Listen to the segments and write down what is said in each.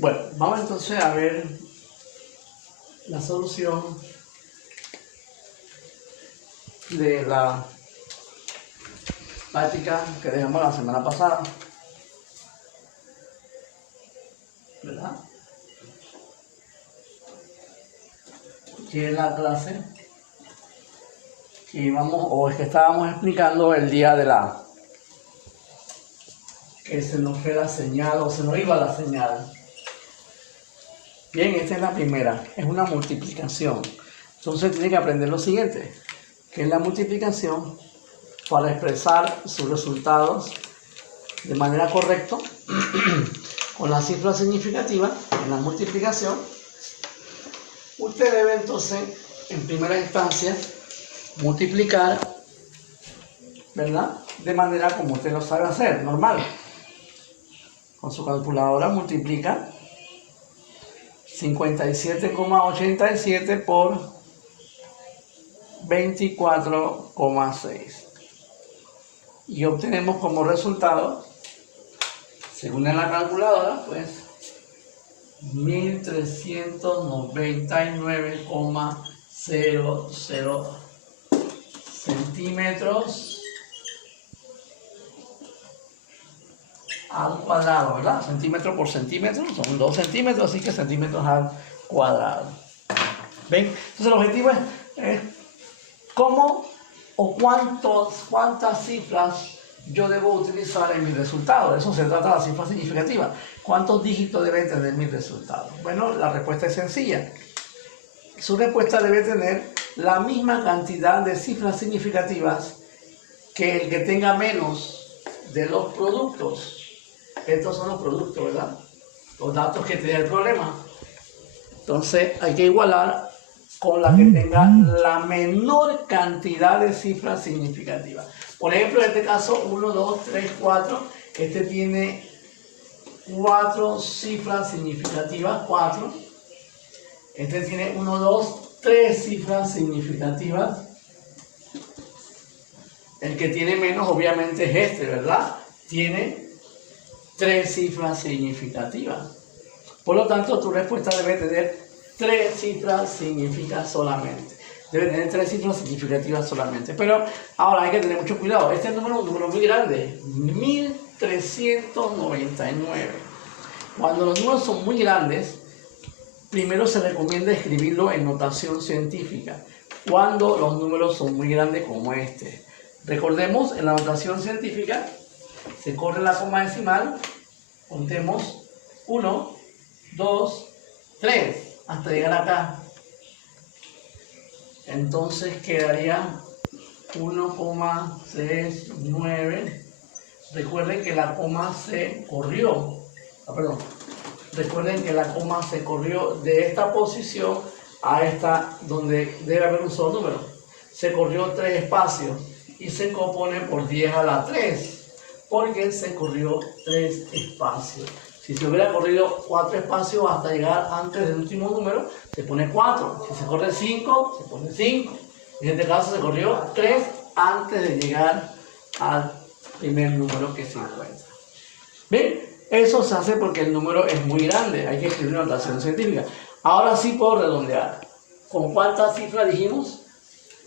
Bueno, vamos entonces a ver la solución de la práctica que dejamos la semana pasada, ¿verdad? Que es la clase que íbamos, o es que estábamos explicando el día de la que se nos fue la señal o se nos iba la señal. Bien, esta es la primera, es una multiplicación. Entonces tiene que aprender lo siguiente, que es la multiplicación para expresar sus resultados de manera correcta con la cifra significativa en la multiplicación. Usted debe entonces, en primera instancia, multiplicar, ¿verdad? De manera como usted lo sabe hacer, normal. Con su calculadora multiplica 57,87 por 24,6 y obtenemos como resultado, según en la calculadora, pues 1399,00 centímetros al cuadrado, ¿verdad? Centímetro por centímetro, son 2 centímetros, así que centímetros al cuadrado. ¿Ven? Entonces el objetivo es cómo o cuántas cifras yo debo utilizar en mi resultado. De eso se trata la cifra significativa. ¿Cuántos dígitos debe tener mi resultado? Bueno, la respuesta es sencilla. Su respuesta debe tener la misma cantidad de cifras significativas que el que tenga menos de los productos. Estos son los productos, ¿verdad? Los datos que tiene el problema. Entonces hay que igualar con la que tenga la menor cantidad de cifras significativas. Por ejemplo, en este caso, 1, 2, 3, 4. Este tiene 4 cifras significativas, 4. Este tiene 1, 2, 3 cifras significativas. El que tiene menos, obviamente, es este, ¿verdad? Tiene 3 cifras significativas. Por lo tanto, tu respuesta debe tener 3 cifras significativas solamente. Debe tener 3 cifras significativas solamente. Pero ahora hay que tener mucho cuidado. Este número es un número muy grande. 1399. Cuando los números son muy grandes, primero se recomienda escribirlo en notación científica. Cuando los números son muy grandes como este. Recordemos, en la notación científica se corre la coma decimal, contemos 1, 2, 3, hasta llegar acá. Entonces quedaría 1,69. Recuerden que la coma se corrió. Recuerden que la coma se corrió de esta posición a esta, donde debe haber un solo número. Se corrió 3 espacios y se compone por 10 a la 3. Porque se corrió 3 espacios. Si se hubiera corrido 4 espacios hasta llegar antes del último número, se pone 4. Si se corre 5, se pone 5. En este caso se corrió 3 antes de llegar al primer número que se encuentra. ¿Ven? Eso se hace porque el número es muy grande. Hay que escribir una notación científica. Ahora sí puedo redondear. ¿Con cuántas cifras dijimos?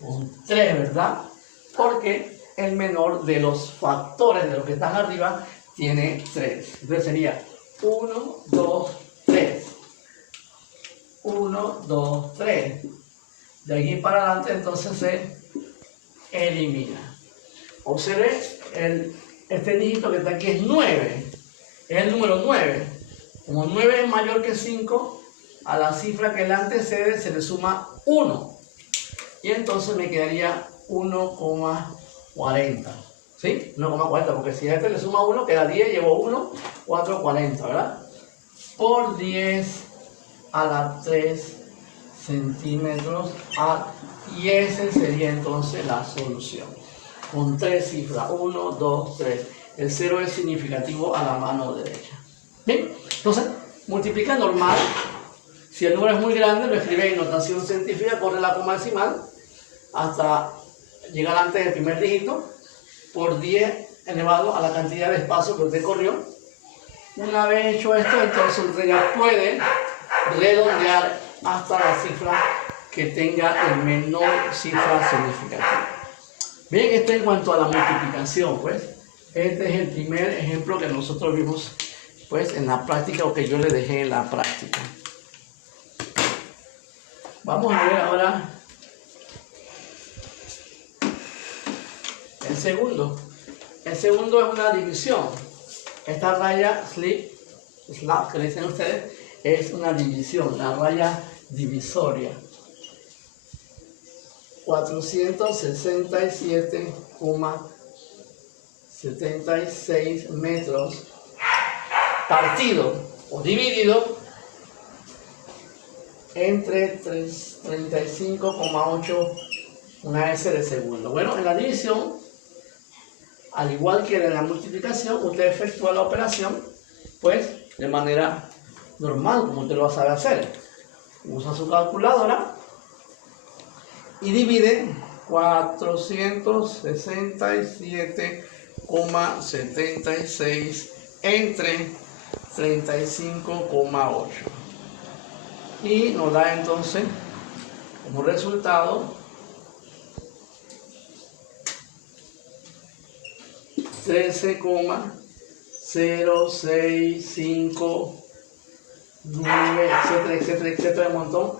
Con 3, ¿verdad? Porque el menor de los factores de los que están arriba tiene 3. Entonces sería 1, 2, 3. 1, 2, 3. De aquí para adelante entonces se elimina. Observe, este dígito que está aquí es 9. Es el número 9. Como 9 es mayor que 5, a la cifra que le antecede se le suma 1. Y entonces me quedaría 1,40. ¿Sí? 1,40, porque si a este le suma 1, queda 10, llevo 1, 4,40, ¿verdad? Por 10 a la 3 centímetros. Y ese sería entonces la solución. Con 3 cifras, 1, 2, 3. El 0 es significativo a la mano derecha. Bien, entonces, multiplica normal. Si el número es muy grande, lo escribe en notación científica, corre la coma decimal hasta llegar antes del primer dígito, por 10 elevado a la cantidad de espacio que usted corrió, Una vez hecho esto, entonces usted ya puede redondear hasta la cifra que tenga el menor cifra significativa. Bien, esto en cuanto a la multiplicación, pues. Este es el primer ejemplo que nosotros vimos, pues, en la práctica, o que yo le dejé en la práctica. Vamos a ver ahora el segundo. El segundo es una división. Esta raya slab que le dicen ustedes, es una división, la raya divisoria. 467,76 metros partido o dividido entre 35,8 una S de segundo. Bueno, en la división, al igual que en la multiplicación, usted efectúa la operación, pues, de manera normal, como usted lo sabe hacer. Usa su calculadora y divide 467,76 entre 35,8. Y nos da entonces como resultado 13,0659, etcétera, un montón,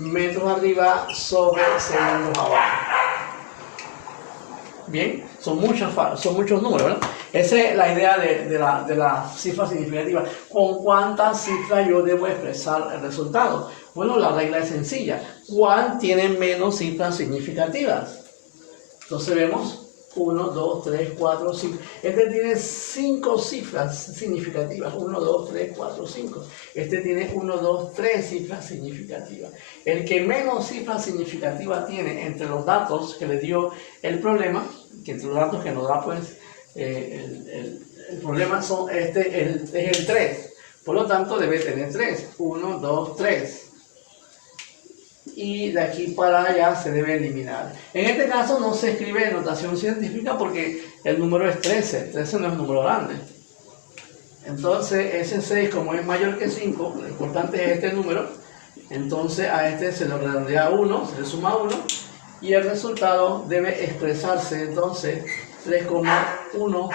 metros arriba sobre segundos abajo. Bien, son muchos números, ¿verdad? Esa es la idea de la cifra significativa. ¿Con cuántas cifras yo debo expresar el resultado? Bueno, la regla es sencilla. ¿Cuál tiene menos cifras significativas? Entonces vemos 1, 2, 3, 4, 5. Este tiene 5 cifras significativas. 1, 2, 3, 4, 5. Este tiene 1, 2, 3 cifras significativas. El que menos cifras significativas tiene entre los datos que le dio el problema, que entre los datos que nos da pues el problema son es el 3. Por lo tanto debe tener 3. 1, 2, 3. Y de aquí para allá se debe eliminar. En este caso no se escribe en notación científica porque el número es 13. 13 no es un número grande. Entonces ese 6, como es mayor que 5, lo importante es este número. Entonces a este se le redondea 1, se le suma 1. Y el resultado debe expresarse entonces 3,1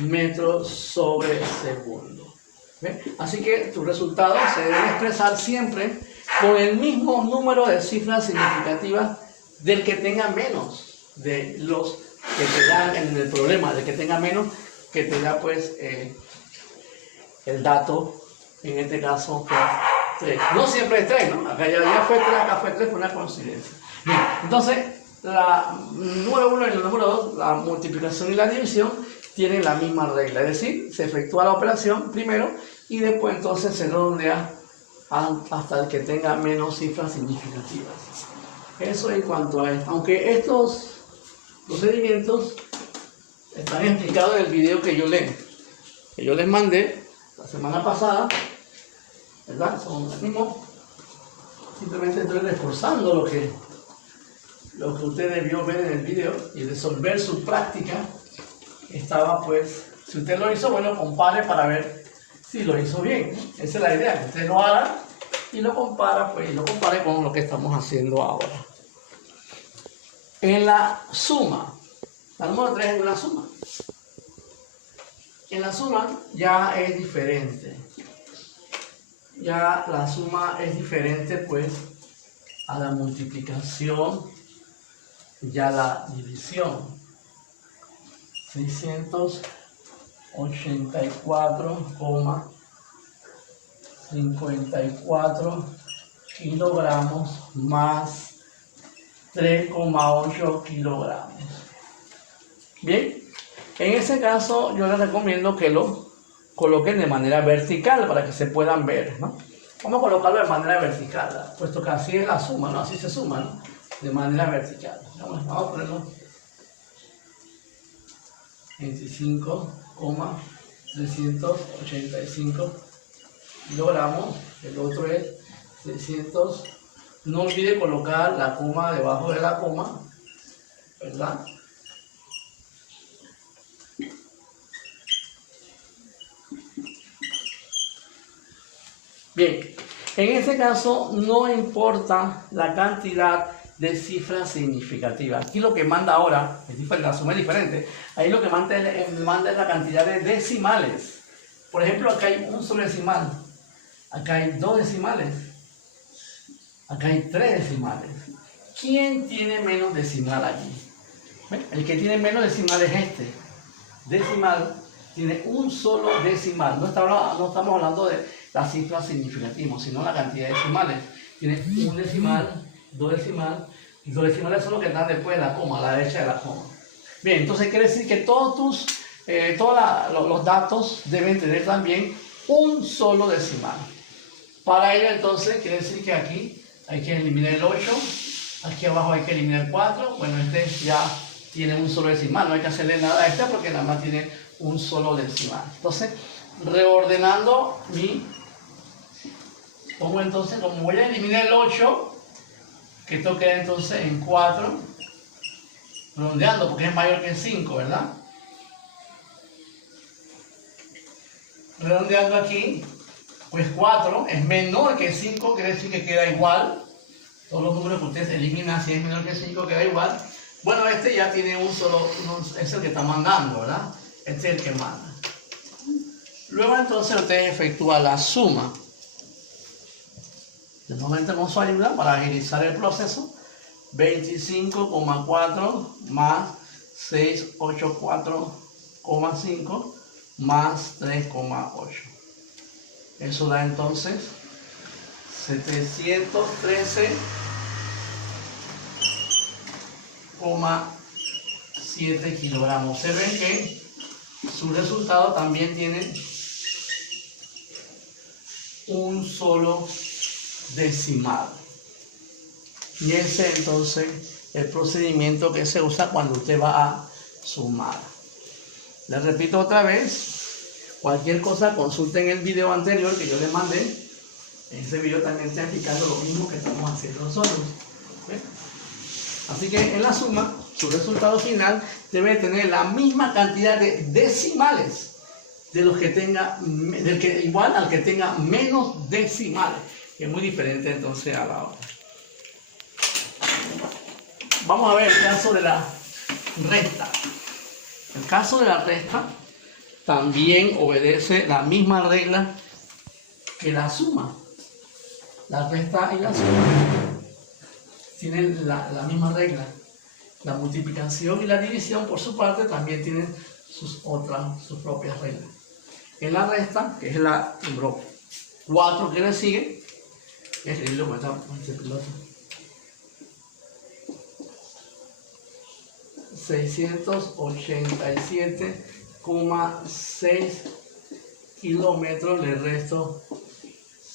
metros sobre segundo. ¿Ve? Así que tu resultado se debe expresar siempre con el mismo número de cifras significativas del que tenga menos, de los que te dan en el problema, del que tenga menos, que te da pues el dato, en este caso pues 3. No siempre es 3, ¿no? Acá ya fue 3, acá fue 3 por una coincidencia. Bien, entonces la número 1 y la número 2, la multiplicación y la división, tienen la misma regla, es decir, se efectúa la operación primero y después entonces se redondea hasta el que tenga menos cifras significativas. Eso en cuanto a esto. Aunque estos procedimientos están explicados en el video que yo les mandé la semana pasada, ¿verdad? Son los mismos. Simplemente estoy reforzando lo que usted debió ver en el video y resolver su práctica. Estaba pues, si usted lo hizo, bueno, compare para ver si lo hizo bien. Esa es la idea, que usted lo haga y lo compara, pues, y lo compare con lo que estamos haciendo ahora. En la suma, la número 3 es una suma. En la suma ya es diferente. Ya la suma es diferente, pues, a la multiplicación, ya la división. 684,54 kilogramos más 3,8 kilogramos. Bien, en ese caso yo les recomiendo que lo coloquen de manera vertical para que se puedan ver, ¿no? Vamos a colocarlo de manera vertical, puesto que así es la suma, ¿no? Así se suma, ¿no? De manera vertical. Vamos a ponerlo 25,385 kilogramos. El otro es 600. No olvide colocar la coma debajo de la coma, ¿verdad? Bien, en este caso no importa la cantidad de cifras significativas. Aquí lo que manda ahora, la suma es diferente, ahí lo que manda es la cantidad de decimales. Por ejemplo, acá hay un solo decimal, acá hay 2 decimales, acá hay 3 decimales. ¿Quién tiene menos decimal aquí? ¿Ven? El que tiene menos decimal es este. Decimal tiene un solo decimal. No estamos hablando de las cifras significativas, sino la cantidad de decimales. Tiene un decimal, 2 decimales, y 2 decimales son los que están después de la coma, a la derecha de la coma. Bien, entonces quiere decir que todos los datos deben tener también un solo decimal. Para ello, entonces, quiere decir que aquí hay que eliminar el 8, aquí abajo hay que eliminar el 4. Bueno, este ya tiene un solo decimal, no hay que hacerle nada a este porque nada más tiene un solo decimal. Entonces, reordenando pongo entonces, como voy a eliminar el 8, que esto queda entonces en 4, redondeando porque es mayor que el 5, ¿verdad? Redondeando aquí, pues 4 es menor que 5, quiere decir que queda igual. Todos los números que ustedes eliminan, si es menor que 5, queda igual. Bueno, este ya tiene un solo, es el que está mandando, ¿verdad? Este es el que manda. Luego entonces ustedes efectúan la suma. De momento con su ayuda para agilizar el proceso. 25,4 más 684,5 más 3,8. Eso da entonces 713,7 kilogramos. Se ven que su resultado también tiene un solo decimal. Y ese entonces el procedimiento que se usa cuando usted va a sumar. Les repito otra vez, cualquier cosa consulten el video anterior que yo les mandé. En ese video también está explicando lo mismo que estamos haciendo nosotros. ¿Ven? Así que en la suma, su resultado final debe tener la misma cantidad de decimales de los que tenga, igual al que tenga menos decimales, que es muy diferente entonces a la otra. Vamos a ver el caso de la resta. El caso de la resta también obedece la misma regla que la suma. La resta y la suma tienen la misma regla. La multiplicación y la división, por su parte, también tienen sus propias reglas. En la resta, que es la número 4 que le sigue, es el hilo que está este piloto. 687,6 kilómetros, le resto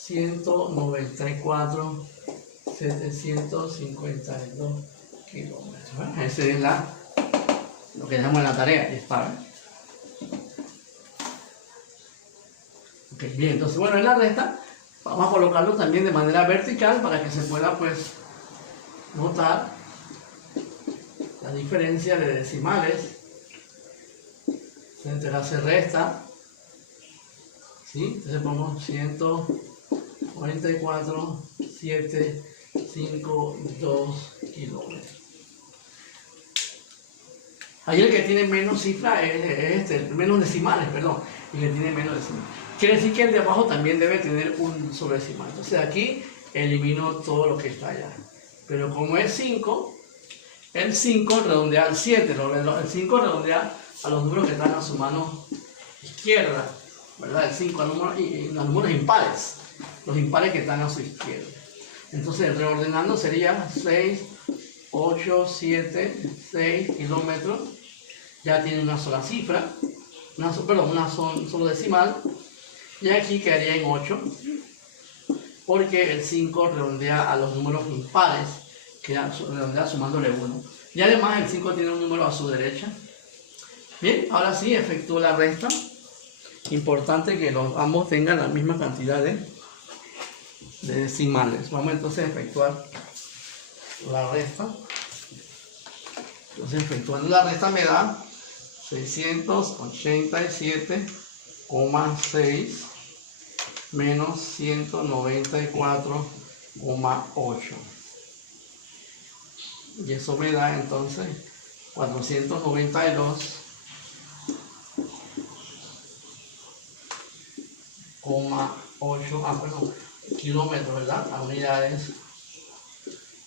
194,752 kilómetros. ¿Verdad? Ese es lo que dejamos en la tarea, ya está, ¿verdad? Okay, bien, entonces bueno, en la resta vamos a colocarlo también de manera vertical para que se pueda pues notar la diferencia de decimales. Se resta, ¿sí? Entonces pongo 144,752 kilómetros. Ahí el que tiene menos cifras es menos decimales, perdón, y que tiene menos decimales. Quiere decir que el de abajo también debe tener un sobredecimal. Entonces aquí elimino todo lo que está allá. Pero como es 5, el 5 redondea al 7, el 5 redondea a los números que están a su mano izquierda, ¿verdad? El 5 a los números impares, los impares que están a su izquierda. Entonces reordenando sería 6, 8, 7, 6 kilómetros. Ya tiene una sola cifra, una solo decimal. Y aquí quedaría en 8, porque el 5 redondea a los números impares, que redondea sumándole 1. Y además el 5 tiene un número a su derecha. Bien, ahora sí efectúo la resta. Importante que ambos tengan la misma cantidad de decimales. Vamos entonces a efectuar la resta. Entonces efectuando la resta me da 687,6 menos 194,8. Y eso me da entonces 492,8 kilómetros, ¿verdad? A unidades.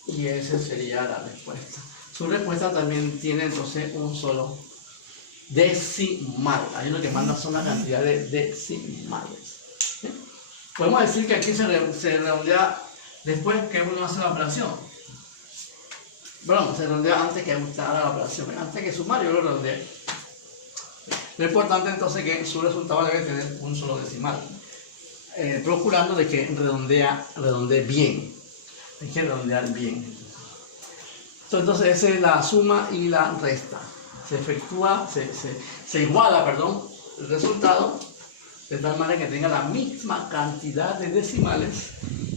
Y esa sería la respuesta. Su respuesta también tiene entonces un solo decimal. Ahí lo que manda son la cantidad de decimales. ¿Sí? Podemos decir que aquí se redondea después que uno hace la operación. Bueno, se redondea antes que haga la operación. Antes que sumar, yo lo redondeo. Lo importante entonces es que su resultado debe tener un solo decimal. Procurando de que redondee bien. Hay que redondear bien. Entonces esa es la suma y la resta. Se iguala, el resultado de tal manera que tenga la misma cantidad de decimales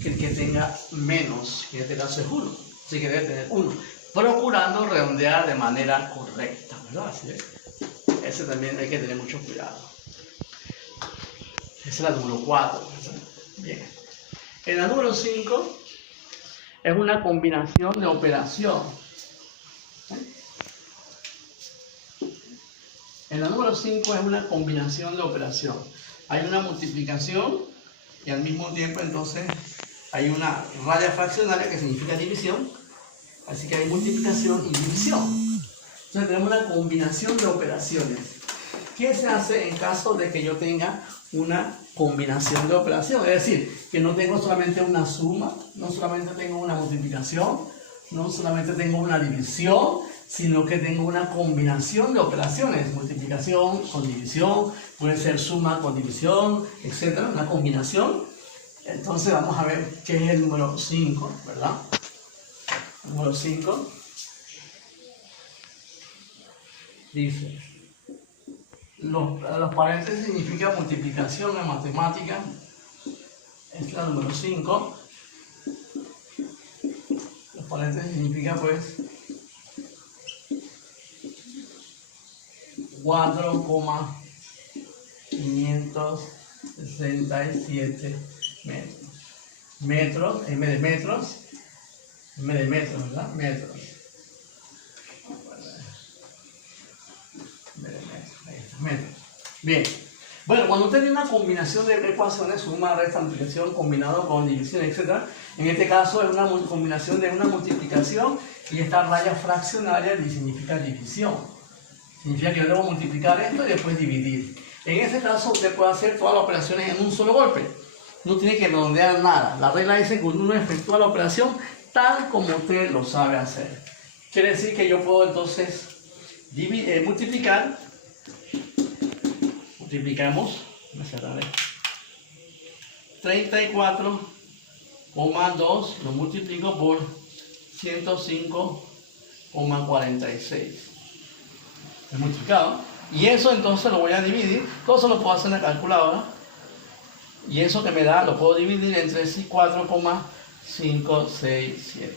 que el que tenga menos, que en este caso es 1. Así que debe tener 1. Procurando redondear de manera correcta, ¿verdad? Así es. Ese también hay que tener mucho cuidado. Esa es la número 4. ¿verdad? Bien. En la número 5 es una combinación de operación. En la número 5 es una combinación de operación. Hay una multiplicación y al mismo tiempo entonces hay una raya fraccionaria que significa división. Así que hay multiplicación y división. Entonces tenemos una combinación de operaciones. ¿Qué se hace en caso de que yo tenga una combinación de operación? Es decir, que no tengo solamente una suma, no solamente tengo una multiplicación, no solamente tengo una división, sino que tengo una combinación de operaciones. Multiplicación con división, puede ser suma con división, etc. Una combinación. Entonces vamos a ver qué es el número 5, ¿verdad? El número 5 dice... Los paréntesis significa multiplicación en matemática. Es la número 5. Los paréntesis significa pues 4,567 metros. Metros, M de metros, ¿verdad? Metros. Metros. Bien. Bueno, cuando usted tiene una combinación de ecuaciones, suma, resta, multiplicación, combinado con división, etc. En este caso es una combinación de una multiplicación y esta raya fraccionaria significa división. Significa que yo debo multiplicar esto y después dividir. En este caso usted puede hacer todas las operaciones en un solo golpe. No tiene que redondear nada. La regla dice que uno efectúa la operación tal como usted lo sabe hacer. Quiere decir que yo puedo entonces multiplicar. Multiplicamos, 34,2 lo multiplico por 105,46. He multiplicado. Y eso entonces lo voy a dividir. Todo eso lo puedo hacer en la calculadora. Y eso que me da lo puedo dividir entre sí 4,567.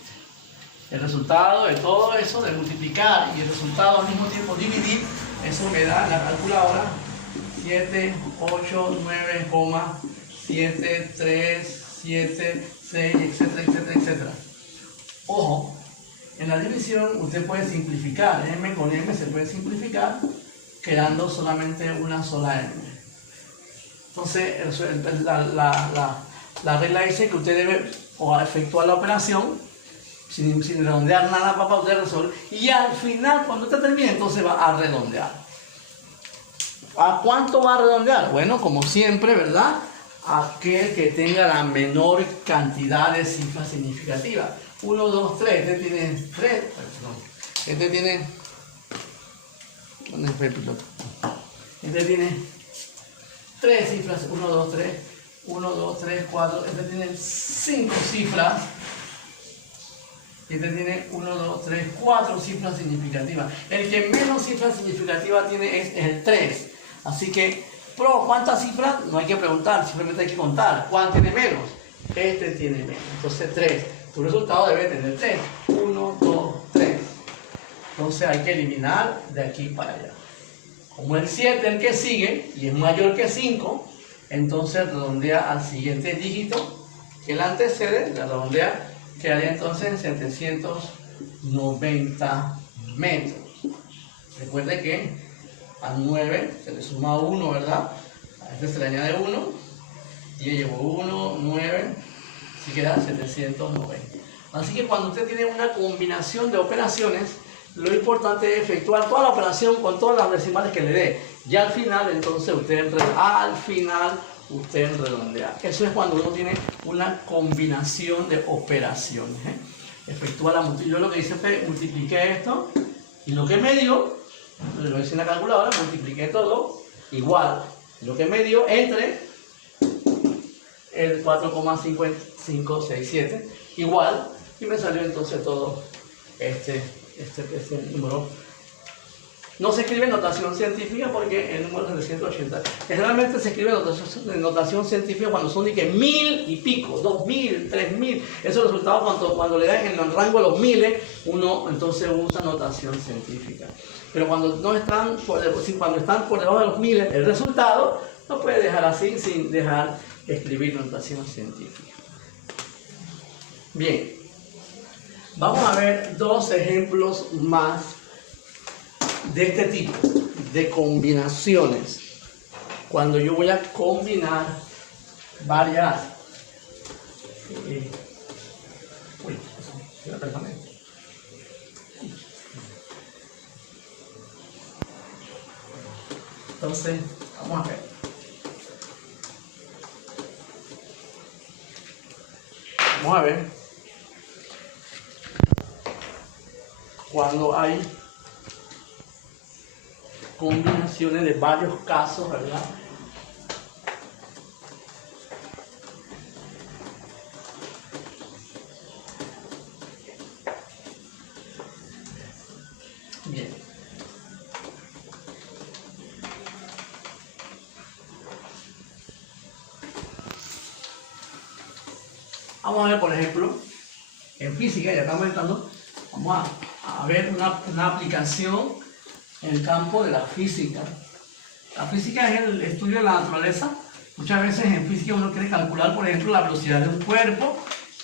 El resultado de todo eso, de multiplicar y el resultado al mismo tiempo dividir, eso me da en la calculadora 789,7376, etcétera. Ojo, en la división usted puede simplificar. M con M se puede simplificar quedando solamente una sola M. Entonces, la regla dice que usted debe efectuar la operación sin redondear nada para poder resolver. Y al final, cuando usted termine, entonces va a redondear. ¿A cuánto va a redondear? Bueno, como siempre, ¿verdad? Aquel que tenga la menor cantidad de cifras significativas. 1, 2, 3. Este tiene 3. Perdón. Este tiene... ¿Dónde fue el piloto? Este tiene 3 cifras. 1, 2, 3. 1, 2, 3, 4. Este tiene 5 cifras. Este tiene 1, 2, 3, 4 cifras significativas. El que menos cifras significativas tiene es el 3. Así que, ¿cuántas cifras? No hay que preguntar, simplemente hay que contar. ¿Cuál tiene menos? Este tiene menos. Entonces 3. Tu resultado debe tener 3. 1, 2, 3. Entonces hay que eliminar de aquí para allá. Como el 7 el que sigue y es mayor que 5, entonces redondea al siguiente dígito que la antecede, la redondea, quedaría entonces en 790 metros. Recuerde que al 9 se le suma 1, ¿verdad? A este se le añade 1, y ya llevo 1, 9, así queda 790. Así que cuando usted tiene una combinación de operaciones, lo importante es efectuar toda la operación con todas las decimales que le dé. Ya al final, entonces, usted redondea. Eso es cuando uno tiene una combinación de operaciones. Efectúa la multiplicación. Yo lo que hice fue multipliqué esto y lo que me dio, lo hice en la calculadora, multipliqué todo igual. Lo que me dio entre el 4,5567 igual, y me salió entonces todo este número. No se escribe en notación científica porque el número es 780. Generalmente se escribe en notación científica cuando son de que 1000 y pico, 2000, 3000. Esos resultados cuando le dan en el rango de los miles, uno entonces usa notación científica. Pero cuando no están cuando están por debajo de los miles, el resultado no puede dejar así sin dejar escribir notación científica. Bien, vamos a ver dos ejemplos más de este tipo, de combinaciones. Cuando yo voy a combinar varias... Entonces, vamos a ver. Vamos a ver cuando hay combinaciones de varios casos, ¿verdad? Bien. Vamos a ver, por ejemplo, en física, ya estamos entrando, vamos a ver una aplicación en el campo de la física. La física es el estudio de la naturaleza. Muchas veces en física uno quiere calcular, por ejemplo, la velocidad de un cuerpo,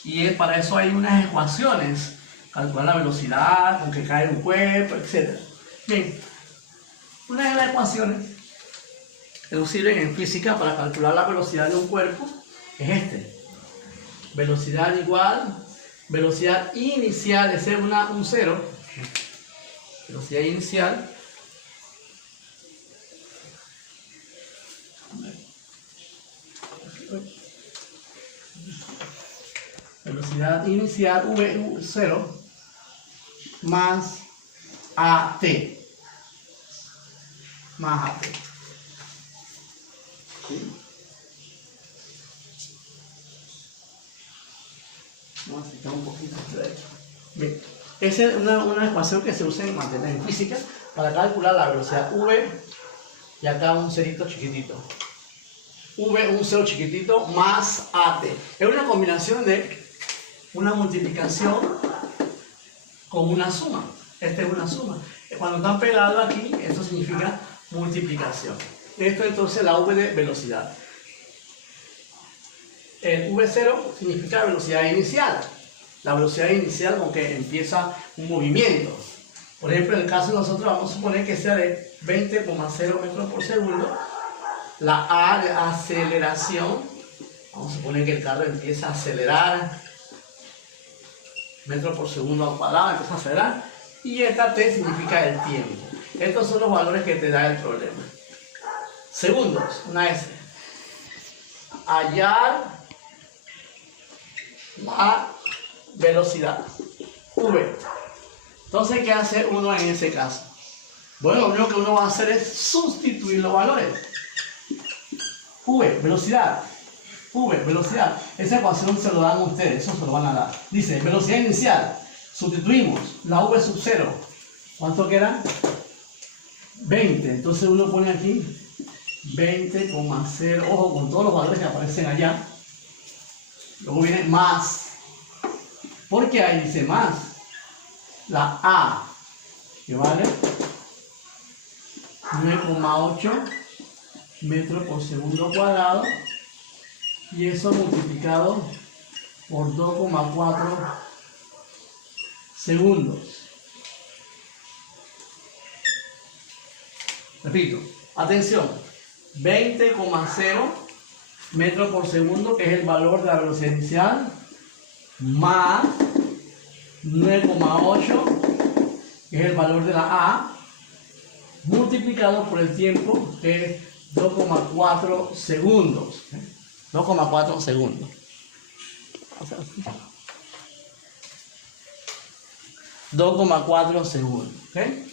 y para eso hay unas ecuaciones. Calcular la velocidad con que cae un cuerpo, etc. Bien, una de las ecuaciones que nos sirven en física para calcular la velocidad de un cuerpo es velocidad igual, velocidad inicial, es un cero, velocidad inicial, velocidad inicial V0 más AT, ¿sí? Vamos a acercar un poquito de esto. Bien, esa es una ecuación que se usa en física para calcular la velocidad V, y acá un cerito chiquitito. V, un cero chiquitito, más AT. Es una combinación de una multiplicación con una suma. Esta es una suma. Cuando están pegados aquí, esto significa multiplicación. Esto entonces la V de velocidad. El V0 significa velocidad inicial. La velocidad inicial con que empieza un movimiento. Por ejemplo, en el caso de nosotros vamos a suponer que sea de 20,0 metros por segundo. La A de aceleración, vamos a suponer que el carro empieza a acelerar, metros por segundo al cuadrado, empieza a acelerar, y esta T significa el tiempo. Estos son los valores que te da el problema. Segundos, una S. Hallar la velocidad V. Entonces, ¿qué hace uno en ese caso? Bueno, lo único que uno va a hacer es sustituir los valores. V, velocidad. Esa ecuación se lo dan a ustedes, eso se lo van a dar. Dice, velocidad inicial. Sustituimos la V sub 0. ¿Cuánto queda? 20. Entonces uno pone aquí 20,0. Ojo con todos los valores que aparecen allá. Luego viene más. ¿Por qué ahí dice más? La A, que vale 9,8 metros por segundo cuadrado, y eso multiplicado por 2,4 segundos. Repito, atención, 20,0 metros por segundo, que es el valor de la velocidad inicial, más 9,8, que es el valor de la A, multiplicado por el tiempo, que es 2,4 segundos. 2,4 segundos. 2,4 segundos. ¿Okay?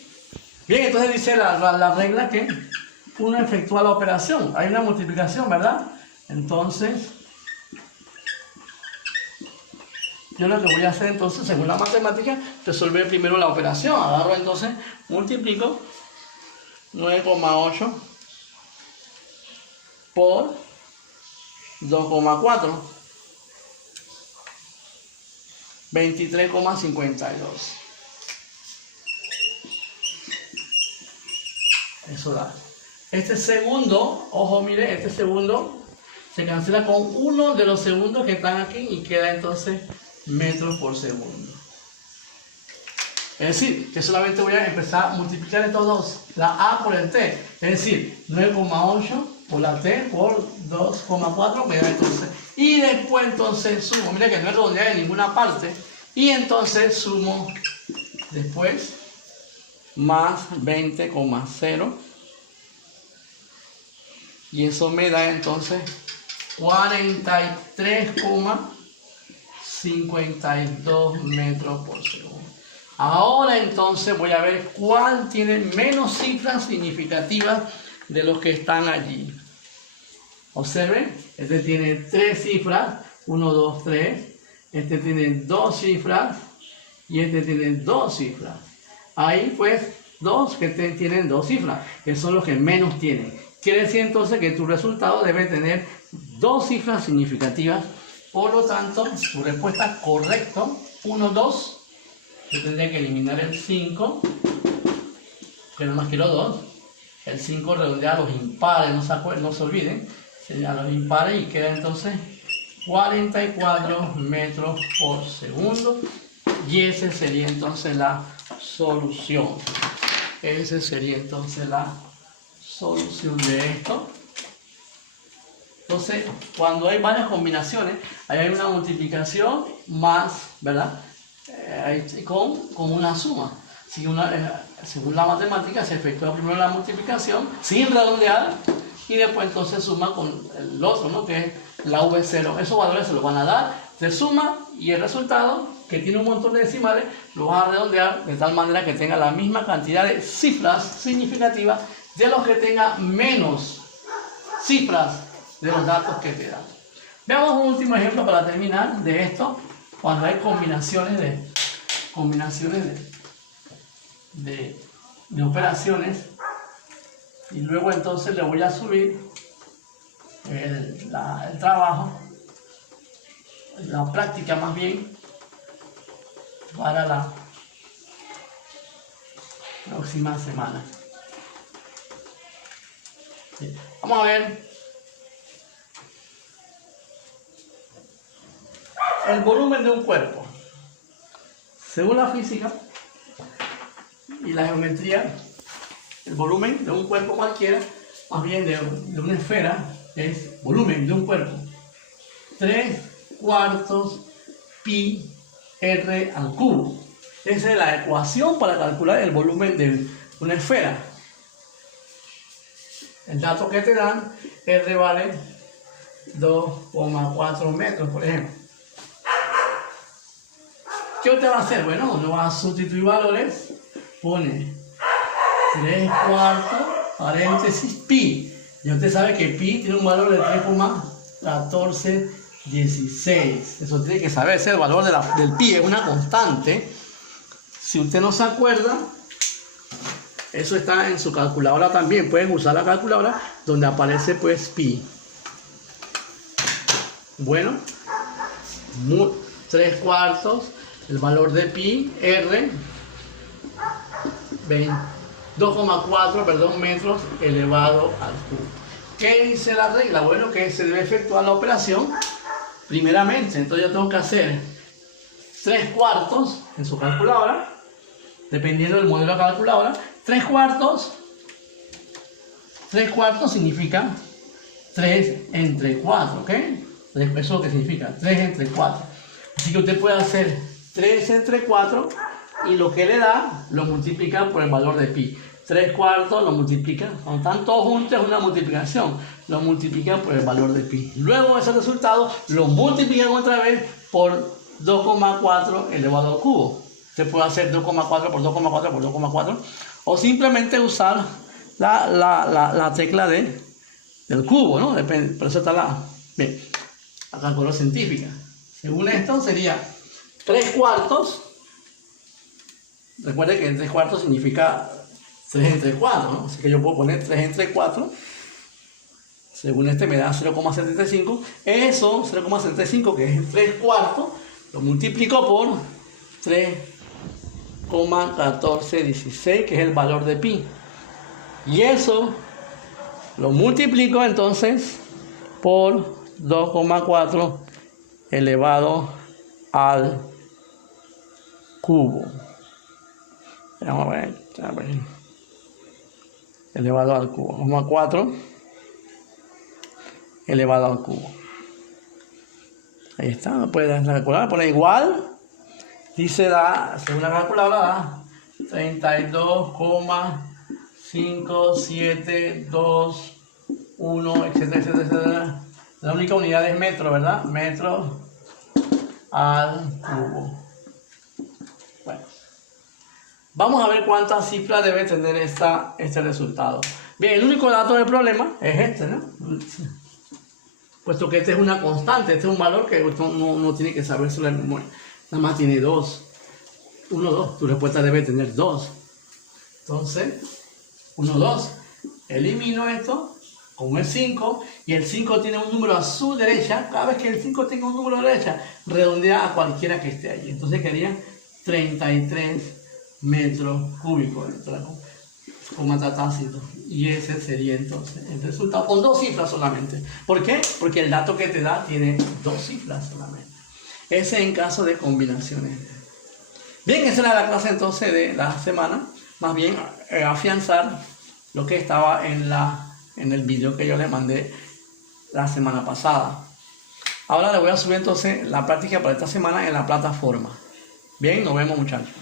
Bien, entonces dice la regla que uno efectúa la operación. Hay una multiplicación, ¿verdad? Entonces, yo lo que voy a hacer entonces, según la matemática, resolver primero la operación. Agarro entonces, multiplico 9,8 por 2,4. 23,52. Eso da. Este segundo, ojo, mire, este segundo se cancela con uno de los segundos que están aquí y queda entonces metros por segundo. Es decir, que solamente voy a empezar a multiplicar estos dos, la A por el T. Es decir, 9,8 por la T por 2,4 me da entonces. Y después entonces sumo, mira que no es redondear en ninguna parte. Y entonces sumo después más 20,0. Y eso me da entonces 43,52 metros por segundo. Ahora entonces voy a ver cuál tiene menos cifras significativas de los que están allí. Observen, este tiene 3 cifras, 1, 2, 3. Este tiene 2 cifras y este tiene 2 cifras. Ahí pues, dos que tienen 2 cifras, que son los que menos tienen. Quiere decir entonces que tu resultado debe tener 2 cifras significativas. Por lo tanto, tu respuesta correcta, 1, 2. Yo tendría que eliminar el 5, que nada más quiero 2. El 5 redondea a los impares, no se olviden. A los impares y queda entonces 44 metros por segundo. Y esa sería entonces la solución. Esa sería entonces la solución de esto. Entonces, cuando hay varias combinaciones, ahí hay una multiplicación más, ¿verdad? Con una suma. Según la matemática, se efectúa primero la multiplicación sin redondear y después entonces suma con el otro, ¿no? Que es la V0. Esos valores se los van a dar, se suma y el resultado, que tiene un montón de decimales, lo van a redondear de tal manera que tenga la misma cantidad de cifras significativas de los que tenga menos cifras de los datos que te dan. Veamos un último ejemplo para terminar de esto, cuando hay combinaciones de operaciones, y luego entonces le voy a subir el trabajo, la práctica más bien, para la próxima semana. Sí. Vamos a ver el volumen de un cuerpo. Según la física y la geometría, el volumen de un cuerpo cualquiera, más bien de una esfera, es volumen de un cuerpo 3/4 pi r al cubo. Esa es la ecuación para calcular el volumen de una esfera. El dato que te dan, R vale 2,4 metros, por ejemplo. ¿Qué usted va a hacer? Bueno, uno va a sustituir valores, pone 3/4 paréntesis pi. Y usted sabe que pi tiene un valor de 3,1416. Eso tiene que saberse, el valor del pi es una constante. Si usted no se acuerda, eso está en su calculadora también. Pueden usar la calculadora donde aparece pues pi. Bueno, 3/4, el valor de pi, r, 2,4 metros elevado al cubo. ¿Qué dice la regla? Bueno, que se debe efectuar la operación primeramente. Entonces yo tengo que hacer 3/4 en su calculadora, dependiendo del modelo de calculadora. 3/4 significa 3 entre 4, ¿ok? Eso es lo que significa, 3 entre 4. Así que usted puede hacer 3 entre 4 y lo que le da lo multiplica por el valor de pi. 3/4 lo multiplica, cuando están todos juntos es una multiplicación, lo multiplican por el valor de pi. Luego ese resultado lo multiplican otra vez por 2,4 elevado al cubo. Usted puede hacer 2,4 por 2,4 por 2,4 o simplemente usar la tecla del cubo, ¿no? Depende, por eso está la calculadora científica. Según esto sería 3/4. Recuerde que 3/4 significa 3 entre 4, ¿no? Así que yo puedo poner 3 entre 4. Según este me da 0,75. Eso, 0,75, que es 3/4, lo multiplico por 3,1416, que es el valor de pi. Y eso lo multiplico entonces por 2,4 elevado al cubo. Vamos a ver. Elevado al cubo. 2,4 elevado al cubo. Ahí está. Puedes calcular, poner igual. Dice según la calculadora, da 32,5721, etcétera, etcétera, etcétera. La única unidad es metro, ¿verdad? Metro al cubo. Bueno. Vamos a ver cuántas cifras debe tener este resultado. Bien, el único dato del problema es este, ¿no? Puesto que este es una constante, este es un valor que usted no tiene que saber sobre la memoria. Nada más tiene 2. 1, 2. Tu respuesta debe tener 2. Entonces, 1, 2. Elimino esto, como es 5, y el 5 tiene un número a su derecha. Cada vez que el 5 tenga un número a la derecha, redondea a cualquiera que esté allí. Entonces quedaría 33 metros cúbicos, como está tácito. Y ese sería entonces el resultado, con 2 cifras solamente. ¿Por qué? Porque el dato que te da tiene 2 cifras solamente. Ese en caso de combinaciones. Bien, esa era la clase entonces de la semana. Más bien afianzar lo que estaba en el video que yo le mandé la semana pasada. Ahora le voy a subir entonces la práctica para esta semana en la plataforma. Bien, nos vemos, muchachos.